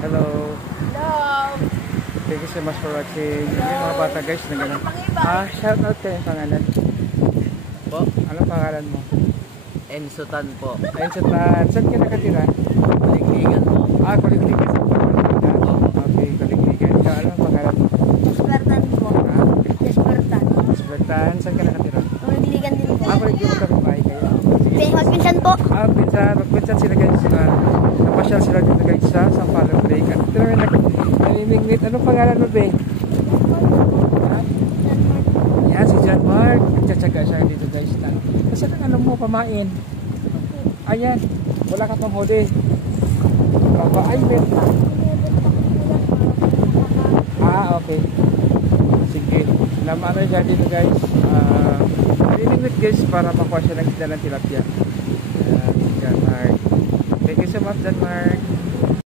Hello. Hello. Thank you so much for watching. Yung mga bata guys na gano'n. Shout out kayo yung pangalan. Po? Anong pangalan mo? Ensutan po. Ayun sa Tan. Saan ka nakatira? Paligligan po. Kuligligan sa Pagpaligan. Okay, Kuligligan. Ikaw, anong pangalan mo? Despertan po. Ha? Despertan. Despertan. Saan ka nakatira? Kuligligan din po. Kuligligan ka rin bahay kayo. Magpinsan po. Magpinsan sila guys. Napasyal sila dito guys sa Sampaloc Lake. At ito naman naniningwit. Anong pangalan mo, Beng? Ha? Yan, si John Mark. Nagtsatsaga siya dito guys. Kasi ano mo, pamain. Ayan. Wala ka pang huli. Baba, ay, meron. Okay. Sige. Naman na dyan dito guys. Naniningwit guys para makuha siya ng isda ng tilapia. John Mark. Thank you so much, John Mark.